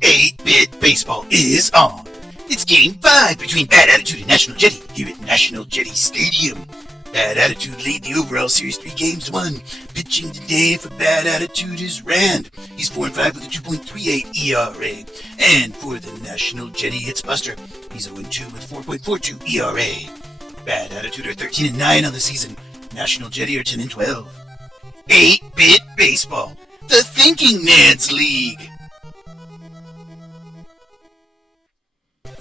8-Bit Baseball is on. It's Game 5 between Bad Attitude and National Jetty here at National Jetty Stadium. Bad Attitude lead the overall series 3 games to 1. Pitching today for Bad Attitude is Rand. He's 4-5 with a 2.38 ERA. And for the National Jetty, it's Buster. He's 0-2 with 4.42 ERA. Bad Attitude are 13-9 on the season. National Jetty are 10-12. 8-Bit Baseball, the Thinking Man's League.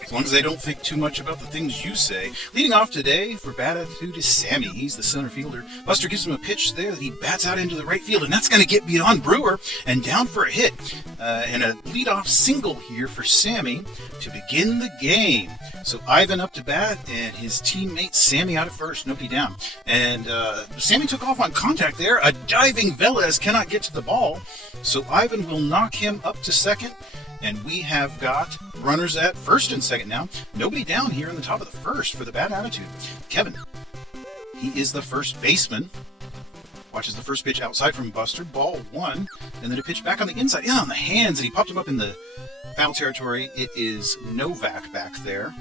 As long as they don't think too much about the things you say. Leading off today for Bad Attitude is Sammy. He's the center fielder. Buster gives him a pitch there that he bats out into the right field, and that's going to get beyond Brewer and down for a hit. And a leadoff single here for Sammy to begin the game. So Ivan up to bat, and his teammate Sammy out at first, nobody down. And Sammy took off on contact there. A diving Velez cannot get to the ball, so Ivan will knock him up to second. And we have got runners at first and second now. Nobody down here in the top of the first for the Bad Attitude. Kevin, he is the first baseman. Watches the first pitch outside from Buster. Ball 1. And then a pitch back on the inside. On the hands. And he popped him up in the foul territory. It is Novak back there.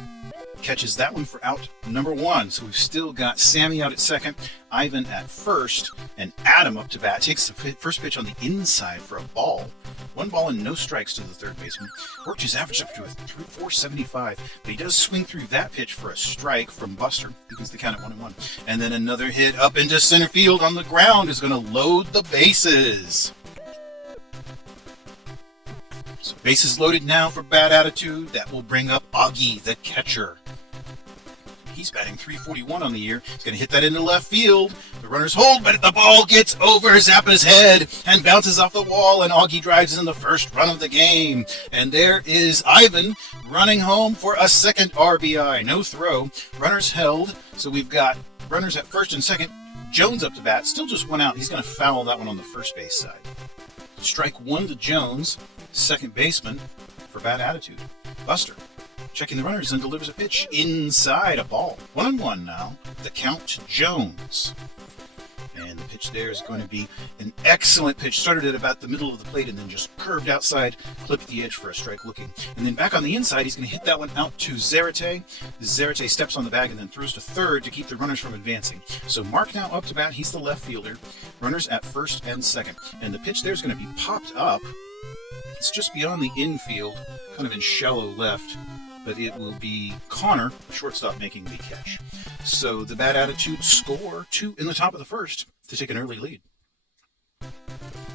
Catches that one for out number 1. So we've still got Sammy out at second, Ivan at first, and Adam up to bat. Takes the first pitch on the inside for a ball. 1 ball and no strikes to the third baseman. Worked his average up to a 4.75, but he does swing through that pitch for a strike from Buster. He gets the count at 1-1. And then another hit up into center field on the ground is going to load the bases. So bases loaded now for Bad Attitude. That will bring up Augie, the catcher. He's batting .341 on the year. He's going to hit that into left field. The runners hold, but the ball gets over Zappa's head and bounces off the wall, and Augie drives in the first run of the game. And there is Ivan running home for a second RBI. No throw. Runners held, so we've got runners at first and second. Jones up to bat. Still just 1 out. He's going to foul that one on the first base side. Strike 1 to Jones, second baseman for Bad Attitude. Buster checking the runners and delivers a pitch inside a ball. 1-1 now. The count to Jones. And the pitch there is going to be an excellent pitch. Started at about the middle of the plate and then just curved outside, clipped the edge for a strike looking. And then back on the inside, he's going to hit that one out to Zarate. Zarate steps on the bag and then throws to third to keep the runners from advancing. So Mark now up to bat. He's the left fielder. Runners at first and second. And the pitch there is going to be popped up. It's just beyond the infield, kind of in shallow left. But it will be Connor, shortstop, making the catch. So the Bad Attitude score 2 in the top of the first to take an early lead.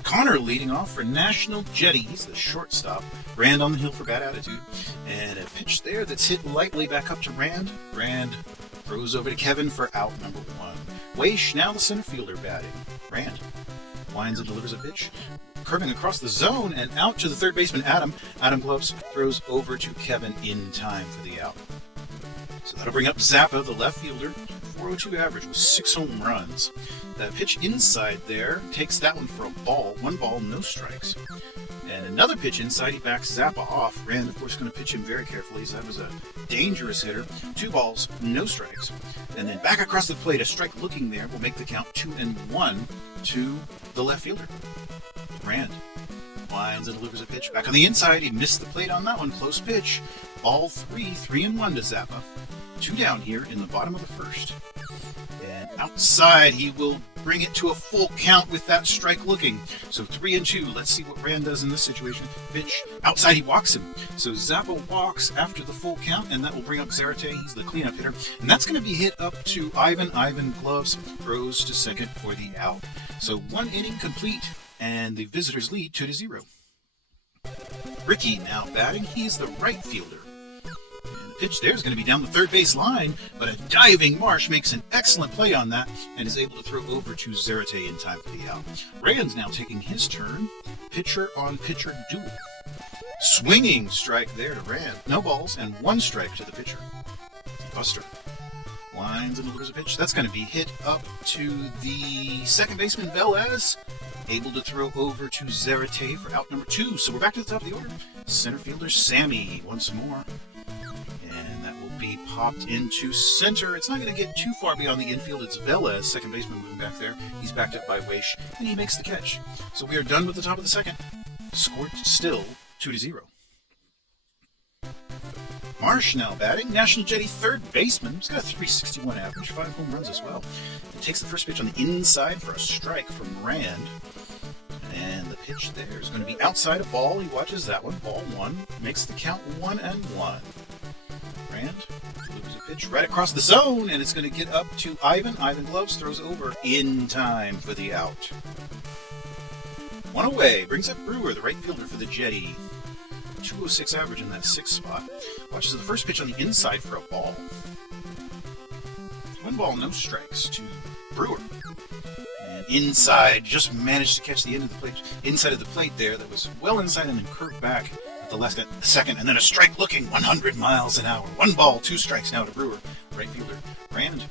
Connor leading off for National Jetty. He's the shortstop. Rand on the hill for Bad Attitude. And a pitch there that's hit lightly back up to Rand. Rand throws over to Kevin for out number 1. Weish, now the center fielder, batting. Rand winds and delivers a pitch, curving across the zone and out to the third baseman, Adam. Adam Gloves throws over to Kevin in time for the out. So that'll bring up Zappa, the left fielder. 402 average with 6 home runs. That pitch inside there takes that one for a ball. 1 ball, no strikes. And another pitch inside, he backs Zappa off. Rand, of course, going to pitch him very carefully. That was a dangerous hitter. 2 balls, no strikes. And then back across the plate, a strike looking there will make the count 2-1 to the left fielder. Rand winds and delivers a pitch. Back on the inside, he missed the plate on that one. Close pitch. Ball 3-1 to Zappa. 2 down here in the bottom of the first. And outside, he will bring it to a full count with that strike looking. So 3-2. Let's see what Rand does in this situation. Pitch. Outside, he walks him. So Zappa walks after the full count, and that will bring up Zarate. He's the cleanup hitter. And that's going to be hit up to Ivan. Ivan Gloves throws to second for the out. So 1 inning complete, and the visitors lead 2-0. Ricky now batting. He's the right fielder. And the pitch there is going to be down the third base line, but a diving Marsh makes an excellent play on that and is able to throw over to Zarate in time for the out. Rand's now taking his turn. Pitcher on pitcher duel. Swinging strike there to Rand. No balls and 1 strike to the pitcher. Buster winds and delivers a pitch. That's going to be hit up to the second baseman, Velez. Able to throw over to Zarate for out number 2. So we're back to the top of the order. Center fielder Sammy once more. And that will be popped into center. It's not going to get too far beyond the infield. It's Velez, second baseman, moving back there. He's backed up by Weish, and he makes the catch. So we are done with the top of the second. Scored still 2-0. Marsh now batting. National Jetty, third baseman. He's got a 361 average, 5 home runs as well. He takes the first pitch on the inside for a strike from Rand. And the pitch there is going to be outside a ball. He watches that one. Ball 1. Makes the count 1-1. Rand delivers a pitch right across the zone, and it's going to get up to Ivan. Ivan Gloves throws over in time for the out. One away. Brings up Brewer, the right fielder for the Jetty. 206 average in that 6th spot. Watches the first pitch on the inside for a ball. 1 ball, no strikes to Brewer. And inside, just managed to catch the end of the plate, inside of the plate there. That was well inside and then curved back at the second. And then a strike looking 100 miles an hour. 1 ball, 2 strikes now to Brewer. Right fielder, Rand.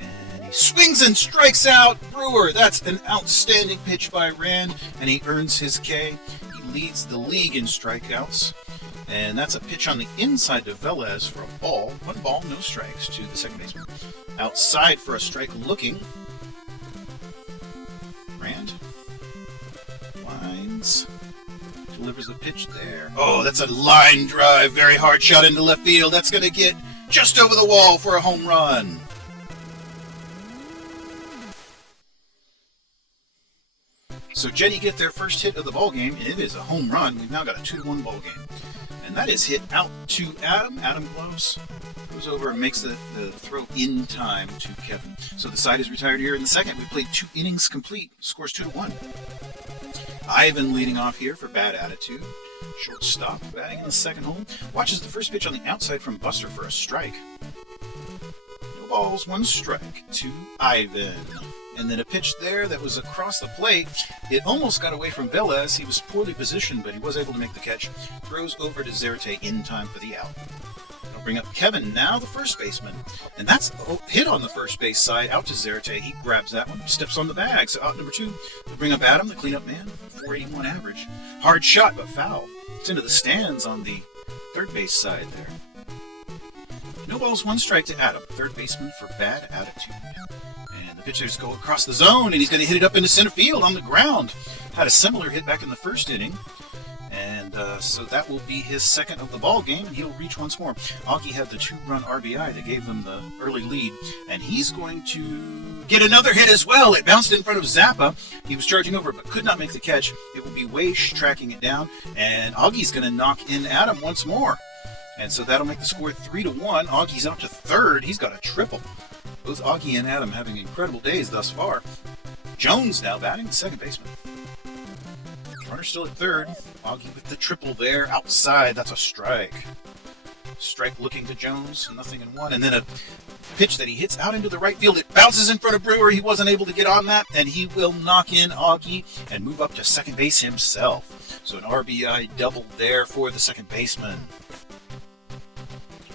And he swings and strikes out Brewer. That's an outstanding pitch by Rand, and he earns his K. Leads the league in strikeouts, and that's a pitch on the inside to Velez for a ball. 1 ball, no strikes to the second baseman. Outside for a strike looking. Rand lines, delivers the pitch there. Oh, that's a line drive, very hard shot into left field. That's going to get just over the wall for a home run. So Jetty get their first hit of the ball game, and it is a home run. We've now got a 2-1 ball game. And that is hit out to Adam. Adam Gloves goes over and makes the throw in time to Kevin. So the side is retired here in the second. We played 2 innings complete. Scores 2-1. Ivan leading off here for bad attitude. Shortstop batting in the second hole. Watches the first pitch on the outside from Buster for a strike. No balls, 1 strike to Ivan. And then a pitch there that was across the plate. It almost got away from Velez. He was poorly positioned, but he was able to make the catch. Throws over to Zerte in time for the out. They'll bring up Kevin, now the first baseman. And that's a hit on the first base side, out to Zerte. He grabs that one, steps on the bag. So out number 2, they'll bring up Adam, the cleanup man. 481 average. Hard shot, but foul. It's into the stands on the third base side there. No balls, 1 strike to Adam, third baseman for bad attitude. Pitchers go across the zone, and he's going to hit it up into center field on the ground. Had a similar hit back in the first inning, and so that will be his second of the ball game, and he'll reach once more. Augie had the 2-run RBI that gave them the early lead, and he's going to get another hit as well. It bounced in front of Zappa. He was charging over, but could not make the catch. It will be Weish tracking it down, and Augie's going to knock in Adam once more. And so that'll make the score 3-1. Augie's out to third. He's got a triple. Both Augie and Adam having incredible days thus far. Jones now batting, the second baseman. Runner still at third. Augie with the triple there. Outside, that's a strike. Strike looking to Jones, 0-1. And then a pitch that he hits out into the right field. It bounces in front of Brewer. He wasn't able to get on that, and he will knock in Augie and move up to second base himself. So an RBI double there for the second baseman.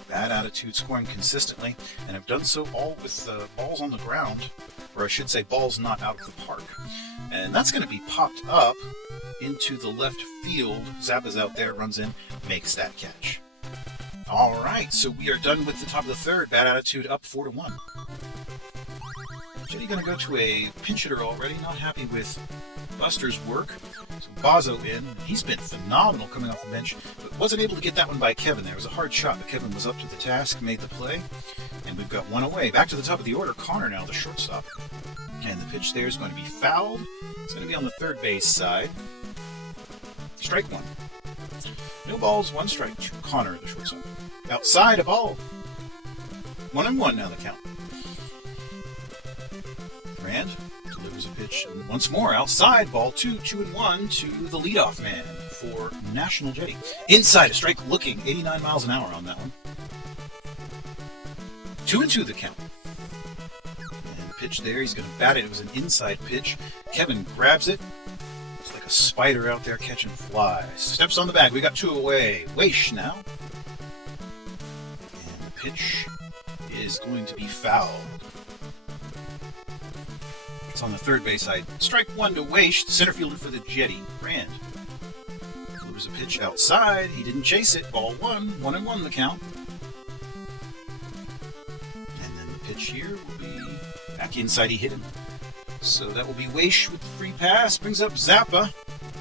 Bad attitude, scoring consistently, and have done so all with balls on the ground, or I should say balls not out of the park. And that's going to be popped up into the left field. Zappa's out there, runs in, makes that catch. All right, so we are done with the top of the third. Bad attitude up 4-1. Jetty going to go to a pinch hitter already, not happy with Buster's work. So Bozzo in. He's been phenomenal coming off the bench, but wasn't able to get that one by Kevin. There was a hard shot, but Kevin was up to the task, made the play, and we've got 1 away. Back to the top of the order, Connor now, the shortstop. And the pitch there is going to be fouled. It's going to be on the third base side. Strike 1. No balls, 1 strike to Connor, the shortstop. Outside, a ball. 1-1 now the count. Rand delivers a pitch once more outside, ball 2, 2-1 to the leadoff man for National Jetty. Inside, a strike looking, 89 miles an hour on that one. 2-2 the count. And the pitch there, he's going to bat it. It was an inside pitch. Kevin grabs it. It's like a spider out there catching flies. Steps on the bag. We got 2 away. Weish now. And the pitch is going to be fouled. It's on the third base side. Strike 1 to Weish, the center fielder for the Jetty, Rand. Delivers a pitch outside. He didn't chase it. Ball 1, 1-1 the count. pitch here will be back inside. He hit him. So that will be Weish with the free pass. Brings up Zappa.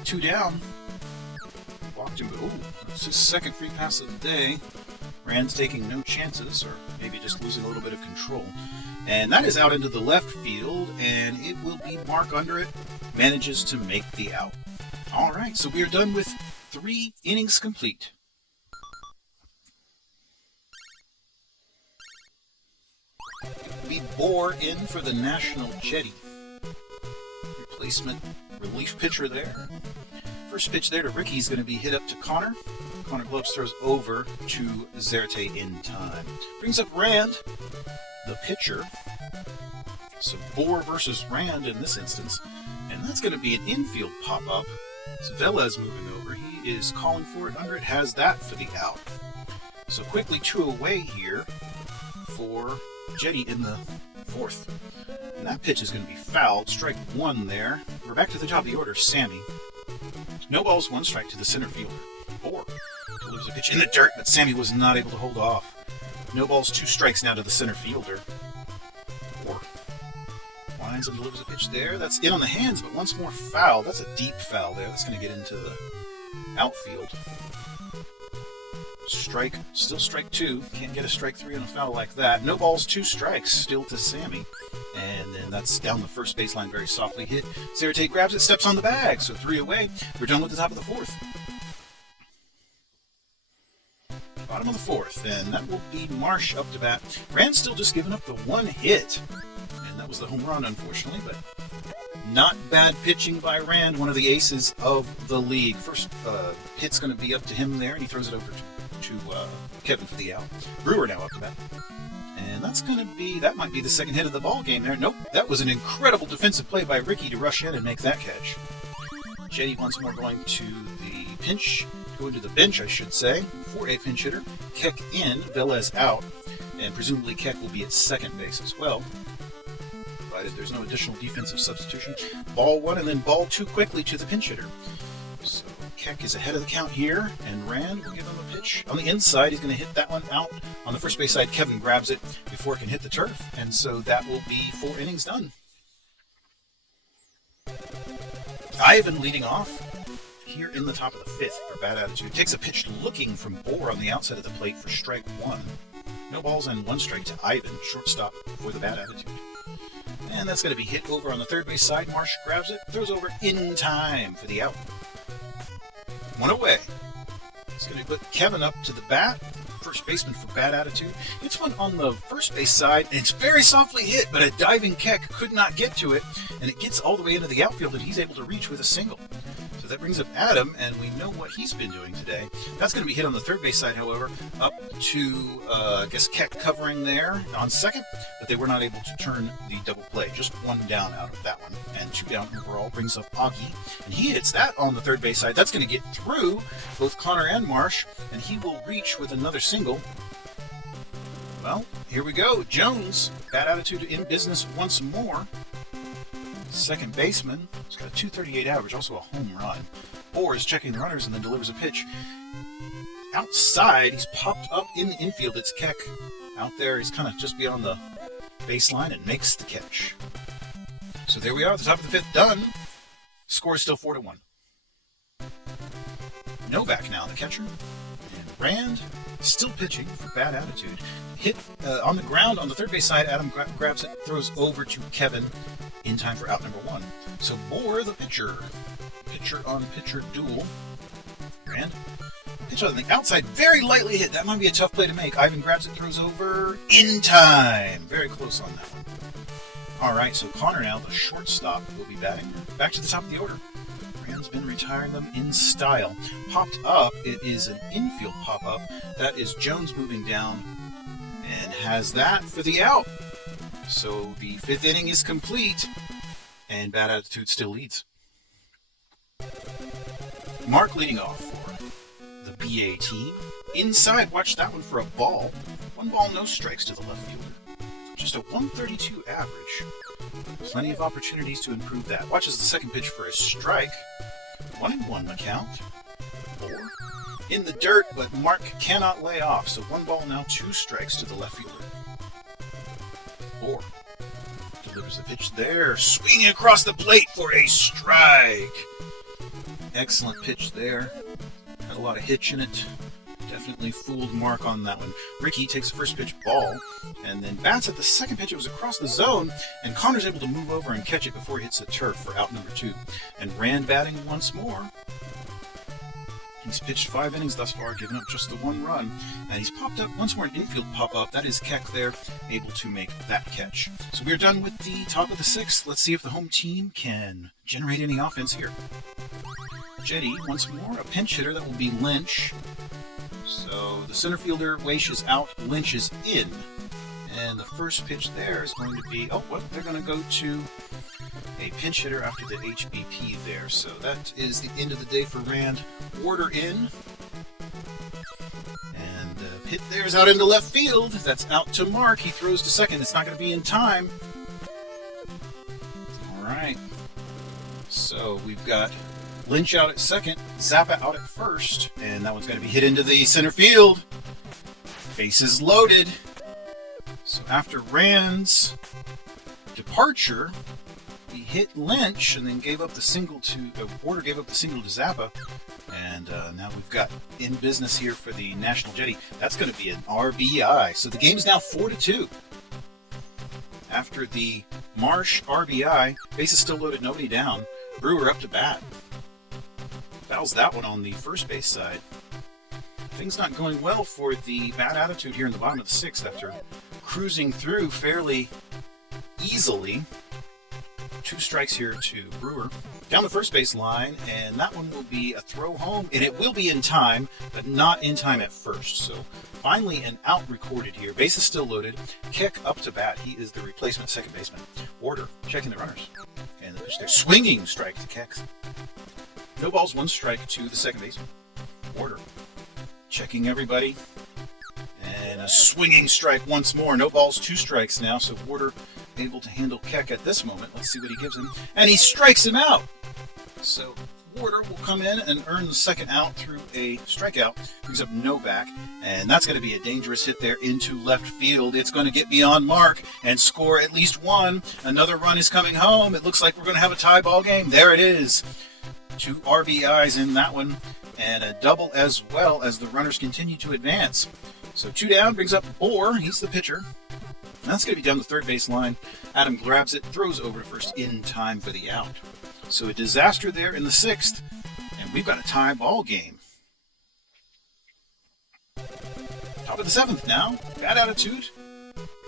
2 down. Walked him. Oh, it's his second free pass of the day. Rand's taking no chances, or maybe just losing a little bit of control. And that is out into the left field, and it will be Mark under it. Manages to make the out. All right, so we are done with 3 innings complete. We bore in for the National Jetty. Replacement relief pitcher there. First pitch there to Ricky is going to be hit up to Connor. Connor Gloves throws over to Jetty in time. Brings up Rand, the pitcher. So Bohr versus Rand in this instance. And that's going to be an infield pop-up. It's Velez moving over. He is calling for it. Under it has that for the out. So quickly 2 away here for Jetty in the 4th. And that pitch is going to be fouled. Strike 1 there. We're back to the top of the order. Sammy. No balls, 1 strike to the center fielder. Bohr delivers a pitch in the dirt, but Sammy was not able to hold off. No balls, 2 strikes now to the center fielder. Bohr lines and delivers a pitch there. That's in on the hands, but once more foul. That's a deep foul there. That's going to get into the outfield. Strike, still strike 2. Can't get a strike 3 on a foul like that. No balls, 2 strikes still to Sammy. And then that's down the first baseline, very softly hit. Jetty grabs it, steps on the bag. So 3 away. We're done with the top of the 4th. Bottom of the 4th, and that will be Marsh up to bat. Rand still just giving up the 1 hit. And that was the home run, unfortunately, but not bad pitching by Rand, one of the aces of the league. First hit's going to be up to him there, and he throws it over to Kevin for the out. Brewer now up to bat. And that's going to be, that might be the second hit of the ball game there. Nope, that was an incredible defensive play by Ricky to rush in and make that catch. Jetty once more going to the bench, I should say, for a pinch hitter. Keck in, Velez out, and presumably Keck will be at second base as well, provided there's no additional defensive substitution. Ball 1 and then ball 2 quickly to the pinch hitter. So Keck is ahead of the count here, and Rand will give him a pitch. On the inside, he's going to hit that one out. On the first base side, Kevin grabs it before it can hit the turf, and so that will be 4 innings done. Ivan leading off here in the top of the 5th for bad attitude. Takes a pitch looking from Bohr on the outside of the plate for strike 1. No balls and 1 strike to Ivan, shortstop for the bad attitude. And that's going to be hit over on the third base side. Marsh grabs it, throws over in time for the out. 1 away. It's going to put Kevin up to the bat. First baseman for bad attitude. It's one on the first base side, and it's very softly hit, but a diving Keck could not get to it, and it gets all the way into the outfield, and he's able to reach with a single. So that brings up Adam, and we know what he's been doing today. That's going to be hit on the third base side, however, up to, Keck covering there on second, but they were not able to turn the double play. Just 1 down out of that one, and 2 down overall brings up Augie, and he hits that on the third base side. That's going to get through both Connor and Marsh, and he will reach with another single. Well, here we go. Jones, bad attitude in business once more. Second baseman. He's got a .238 average, also a home run. Bohr is checking the runners and then delivers a pitch. Outside, he's popped up in the infield. It's Keck. Out there, he's kind of just beyond the baseline and makes the catch. So there we are, at the top of the 5th, done. Score is still 4-1. Novak now, the catcher. And Rand still pitching for bad attitude. Hit on the ground on the third base side. Adam grabs it, throws over to Kevin in time for out number 1. So Bohr, the pitcher. Pitcher on pitcher duel. Rand. Pitch on the outside, very lightly hit. That might be a tough play to make. Ivan grabs it, throws over in time. Very close on that one. All right, so Connor now, the shortstop, will be batting. Back to the top of the order. Rand's been retiring them in style. Popped up, it is an infield pop-up. That is Jones moving down and has that for the out. So the 5th inning is complete, and bad attitude still leads. Mark leading off for the BA team. Inside, watch that one for a ball. 1 ball, no strikes to the left fielder. Just a 132 average. Plenty of opportunities to improve that. Watches the second pitch for a strike. 1-1 the count. Bohr in the dirt, but Mark cannot lay off. So 1 ball, now 2 strikes to the left fielder. 4 delivers a pitch there, swinging across the plate for a strike. Excellent pitch there. Had a lot of hitch in it. Definitely fooled Mark on that one. Ricky takes the first pitch, ball, and then bats at the second pitch. It was across the zone, and Connor's able to move over and catch it before it hits the turf for out number 2. And Rand batting once more. He's pitched 5 innings thus far, giving up just the 1 run. And he's popped up once more an infield pop-up. That is Keck there, able to make that catch. So we're done with the top of the 6th. Let's see if the home team can generate any offense here. Jetty, once more, a pinch hitter. That will be Lynch. So the center fielder, Weish, is out. Lynch is in. And the first pitch there is going to be... Oh, well, they're going to go to a pinch hitter after the HBP there. So that is the end of the day for Rand. Warder in. And the hit there is out into left field. That's out to Mark. He throws to second. It's not going to be in time. All right. So we've got Lynch out at second, Zappa out at first, and that one's going to be hit into the center field. Bases loaded. So after Rand's departure, he hit Lynch and then gave up the single to Warder gave up the single to Zappa, and now we've got in business here for the National Jetty. That's going to be an RBI. So the game is now 4-2. After the Marsh RBI, bases still loaded, nobody down. Brewer up to bat. Fouls that one on the first base side. Things not going well for the bad attitude here in the bottom of the 6th after cruising through fairly easily. 2 strikes here to Brewer. Down the first base line, and that one will be a throw home, and it will be in time, but not in time at first. So finally an out recorded here. Bases still loaded. Keck up to bat. He is the replacement second baseman. Warder checking the runners. And the pitch there. Swinging strike to Keck. No balls, 1 strike to the second baseman. Warder checking everybody. And a swinging strike once more. No balls, 2 strikes now. So Warder able to handle Keck at this moment. Let's see what he gives him. And he strikes him out. So Warder will come in and earn the second out through a strikeout. Brings up no back. And that's going to be a dangerous hit there into left field. It's going to get beyond Mark and score at least 1. Another run is coming home. It looks like we're going to have a tie ball game. There it is. 2 RBIs in that one, and a double as well as the runners continue to advance. So 2 down brings up Bohr. He's the pitcher. That's going to be down the third base line. Adam grabs it, throws over to first in time for the out. So a disaster there in the 6th, and we've got a tie ball game. Top of the 7th now. Bad attitude.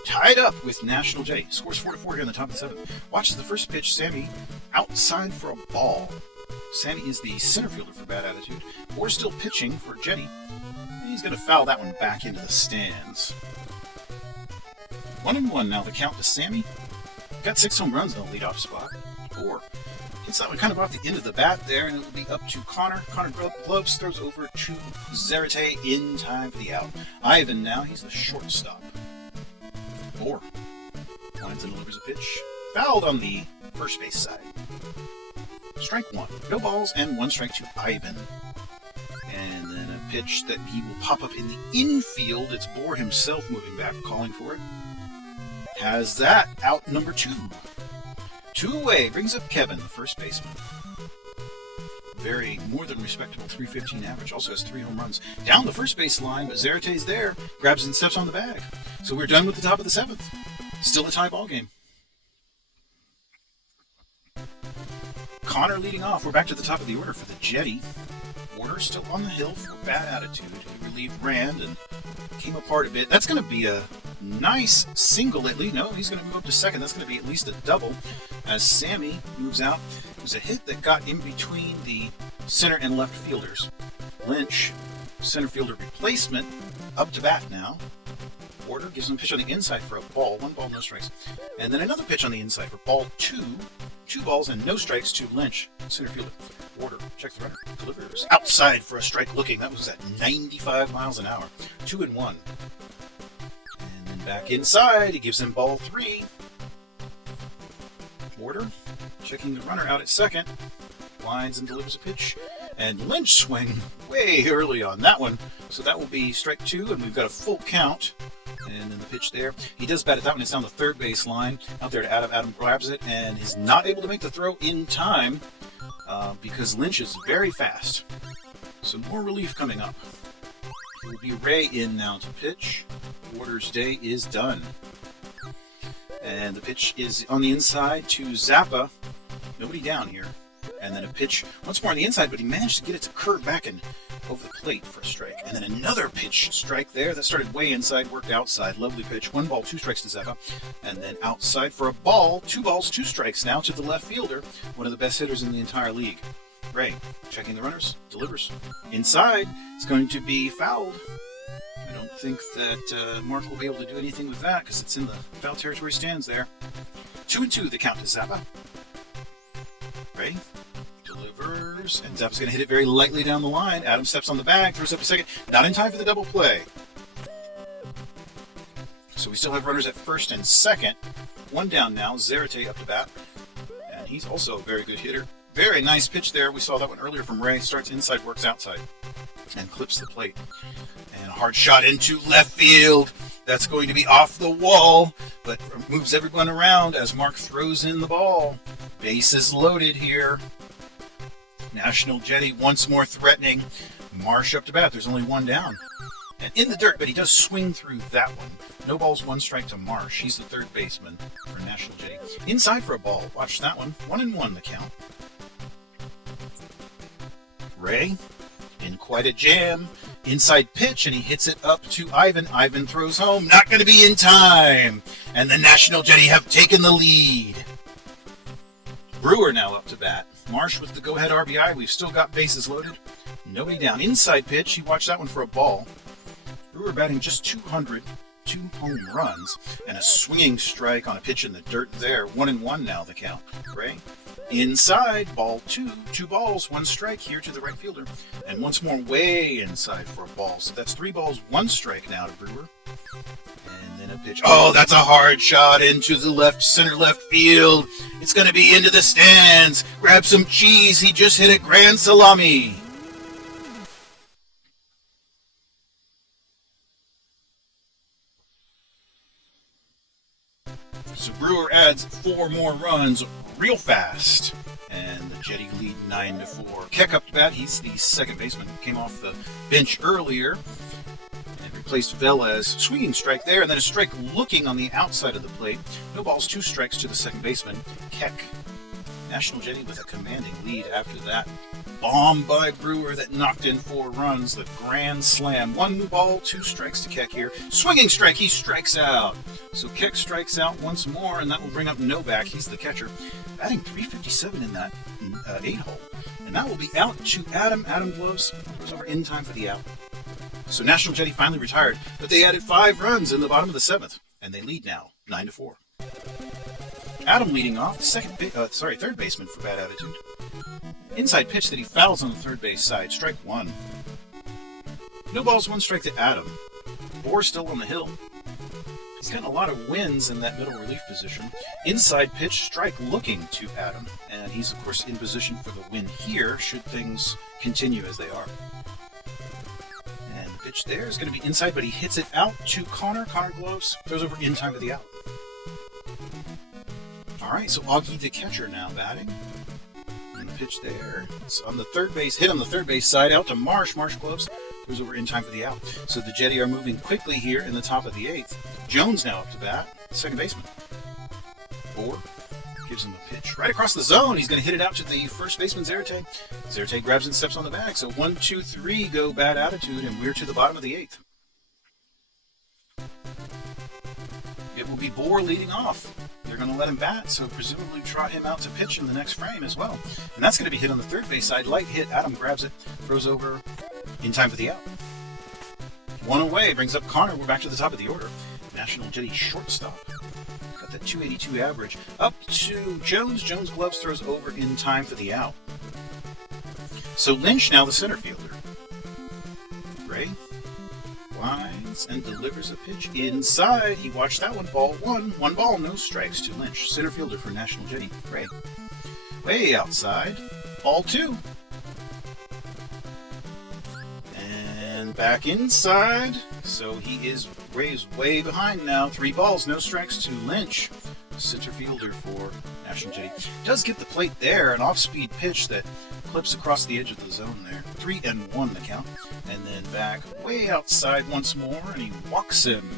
Tied up with National Jetty. Scores 4-4 here in the top of the 7th. Watches the first pitch. Sammy outside for a ball. Sammy is the center fielder for bad attitude. Bohr still pitching for Jetty. And he's going to foul that one back into the stands. 1-1 now, the count to Sammy. Got 6 home runs in the leadoff spot. Bohr hits that one kind of off the end of the bat there, and it will be up to Connor. Connor gloves, throws over to Zarate in time for the out. Ivan now, he's the shortstop. Bohr lines and delivers a pitch. Fouled on the first base side. Strike 1. No balls and 1 strike to Ivan. And then a pitch that he will pop up in the infield. It's Bohr himself moving back, calling for it. Has that. Out number 2. 2 away. Brings up Kevin, the first baseman. Very more than respectable 315 average. Also has 3 home runs. Down the first base line, but Zarate's there. Grabs and steps on the bag. So we're done with the top of the 7th. Still a tie ball game. Connor leading off. We're back to the top of the order for the Jetty. Warder still on the hill for bad attitude. He relieved Rand and came apart a bit. That's going to be a nice single at least. No, he's going to move up to second. That's going to be at least a double as Sammy moves out. It was a hit that got in between the center and left fielders. Lynch, center fielder replacement, up to bat now. Warder gives him a pitch on the inside for a ball. 1 ball, no strikes. And then another pitch on the inside for ball 2. 2 balls and no strikes to Lynch, center fielder. Warder checks the runner, delivers outside for a strike looking. That was at 95 miles an hour. 2-1. And then back inside, he gives him ball 3. Warder checking the runner out at second. Lines and delivers a pitch. And Lynch swing way early on that one. So that will be strike 2, and we've got a full count And then the pitch there. He does bat at that one. It's down the third base line. Out there to Adam. Adam grabs it and is not able to make the throw in time because Lynch is very fast. So more relief coming up. It will be Ray in now to pitch. Warder's day is done. And the pitch is on the inside to Zappa. Nobody down here. And then a pitch once more on the inside, but he managed to get it to curve back and over the plate for a strike. And then another pitch strike there that started way inside, worked outside. Lovely pitch. 1 ball, 2 strikes to Zappa. And then outside for a ball. 2 balls, 2 strikes now to the left fielder. One of the best hitters in the entire league. Ray checking the runners. Delivers. Inside. It's going to be fouled. I don't think that Mark will be able to do anything with that because it's in the foul territory stands there. 2-2 the count to Zappa. Ray delivers, and Zappa's going to hit it very lightly down the line. Adam steps on the bag, throws up a second. Not in time for the double play. So we still have runners at first and second. 1 down now. Jetty up to bat. And he's also a very good hitter. Very nice pitch there. We saw that one earlier from Ray. Starts inside, works outside. And clips the plate. And a hard shot into left field. That's going to be off the wall, but moves everyone around as Mark throws in the ball. Bases loaded here. National Jetty once more threatening. Marsh up to bat. There's only 1 down. And in the dirt, but he does swing through that one. No balls, 1 strike to Marsh. He's the third baseman for National Jetty. Inside for a ball. Watch that one. 1-1 the count. Ray in quite a jam. Inside pitch, and he hits it up to Ivan. Ivan throws home. Not going to be in time. And the National Jetty have taken the lead. Brewer now up to bat. Marsh with the go-ahead RBI. We've still got bases loaded. Nobody down. Inside pitch. He watched that one for a ball. Brewer batting just 200. 2 home runs. And a swinging strike on a pitch in the dirt there. 1-1 now the count. Ray. Inside, ball 2. 2 balls, 1 strike here to the right fielder. And once more way inside for a ball. So that's 3 balls, 1 strike now to Brewer. And then a pitch. Oh, that's a hard shot into the center left field. It's going to be into the stands. Grab some cheese. He just hit a grand salami. So Brewer adds 4 more runs real fast. And the Jetty lead 9-4. Keck up to bat. He's the second baseman. Came off the bench earlier. And replaced Velez. Swinging strike there. And then a strike looking on the outside of the plate. No balls, 2 strikes to the second baseman. Keck. National Jetty with a commanding lead after that bomb by Brewer that knocked in 4 runs. The grand slam. 1 ball, 2 strikes to Keck here. Swinging strike. He strikes out. So Keck strikes out once more, and that will bring up Novak. He's the catcher. Batting .357 in that 8-hole. And that will be out to Adam. Adam gloves. Goes over in time for the out. So National Jetty finally retired, but they added 5 runs in the bottom of the 7th, and they lead now 9-4. Adam leading off, third baseman for bad attitude. Inside pitch that he fouls on the third base side. Strike 1. No balls, 1 strike to Adam. Bohr still on the hill. He's gotten a lot of wins in that middle relief position. Inside pitch, strike looking to Adam. And he's, of course, in position for the win here, should things continue as they are. And the pitch there is going to be inside, but he hits it out to Connor. Connor gloves, throws over in time for the out. All right, so Augie the catcher now batting. And the pitch there, it's on the third base, hit on the third base side, out to Marsh. Marsh gloves, goes over in time for the out. So the Jetty are moving quickly here in the top of the 8th. Jones now up to bat, second baseman. Bohr gives him a pitch right across the zone. He's going to hit it out to the first baseman, Jetty. Jetty grabs and steps on the bag. So 1, 2, 3 go bad attitude, and we're to the bottom of the 8th. It will be Bohr leading off. They're going to let him bat, so presumably trot him out to pitch in the next frame as well. And that's going to be hit on the third base side. Light hit. Adam grabs it, throws over in time for the out. 1 away, brings up Connor. We're back to the top of the order. National Jetty shortstop. Got that 282 average. Up to Jones. Jones gloves, throws over in time for the out. So Lynch now the center fielder. Gray lines and delivers a pitch inside. He watched that one. Ball 1. 1 ball, no strikes to Lynch. Center fielder for National Jetty. Gray. Way outside. Ball 2. And And back inside. So he is raised way behind now. 3 balls, no strikes to Lynch, center fielder for National Jetty. Does get the plate there, an off-speed pitch that clips across the edge of the zone there. 3-1 the count. And then back way outside once more, and he walks him.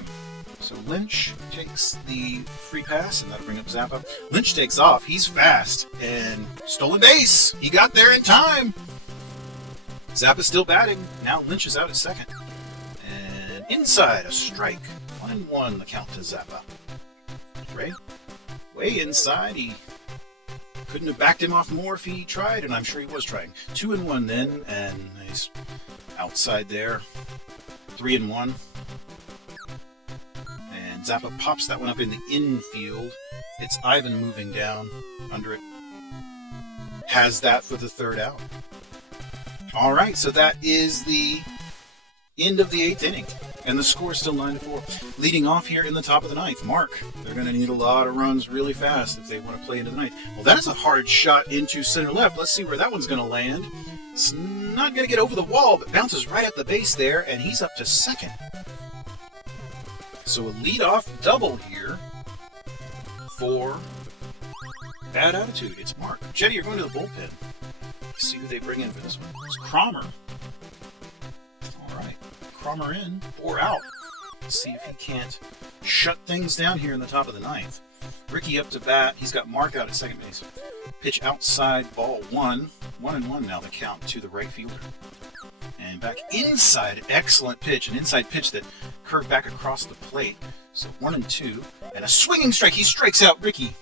So Lynch takes the free pass, and that'll bring up Zappa. Lynch takes off. He's fast. And stolen base. He got there in time. Zappa's still batting. Now Lynch is out at second. And inside, a strike. 1-1 the count to Zappa. Ray, way inside. He couldn't have backed him off more if he tried, and I'm sure he was trying. 2-1 then, and he's outside there. 3-1. And Zappa pops that one up in the infield. It's Ivan moving down under it. Has that for the 3rd out. All right, so that is the end of the 8th inning, and the score is still 9-4. Leading off here in the top of the 9th, Mark. They're going to need a lot of runs really fast if they want to play into the 9th. Well, that is a hard shot into center left. Let's see where that one's going to land. It's not going to get over the wall, but bounces right at the base there, and he's up to second. So a leadoff double here for Bad Attitude. It's Mark. Jetty, you're going to the bullpen. Let's see who they bring in for this one. It's Cromer. All right. Cromer in, 4 out. Let's see if he can't shut things down here in the top of the 9th. Ricky up to bat. He's got Mark out at second base. Pitch outside, ball 1. 1-1 now the count to the right fielder. And back inside, excellent pitch. An inside pitch that curved back across the plate. So 1-2. And a swinging strike. He strikes out Ricky.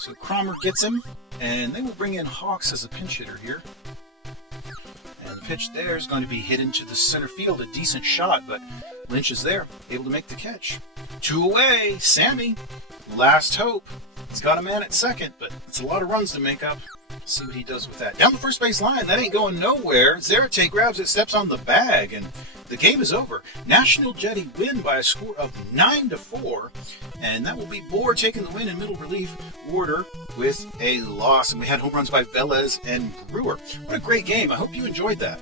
So Cromer gets him, and they will bring in Hawks as a pinch hitter here. And the pitch there is going to be hit into the center field. A decent shot, but Lynch is there, able to make the catch. 2 away, Sammy, last hope. He's got a man at second, but it's a lot of runs to make up. Let's see what he does with that. Down the first base line, that ain't going nowhere. Zarate grabs it, steps on the bag, and the game is over. National Jetty win by a score of 9-4, and that will be Bohr taking the win in middle relief, Warder with a loss. And we had home runs by Velez and Brewer. What a great game. I hope you enjoyed that.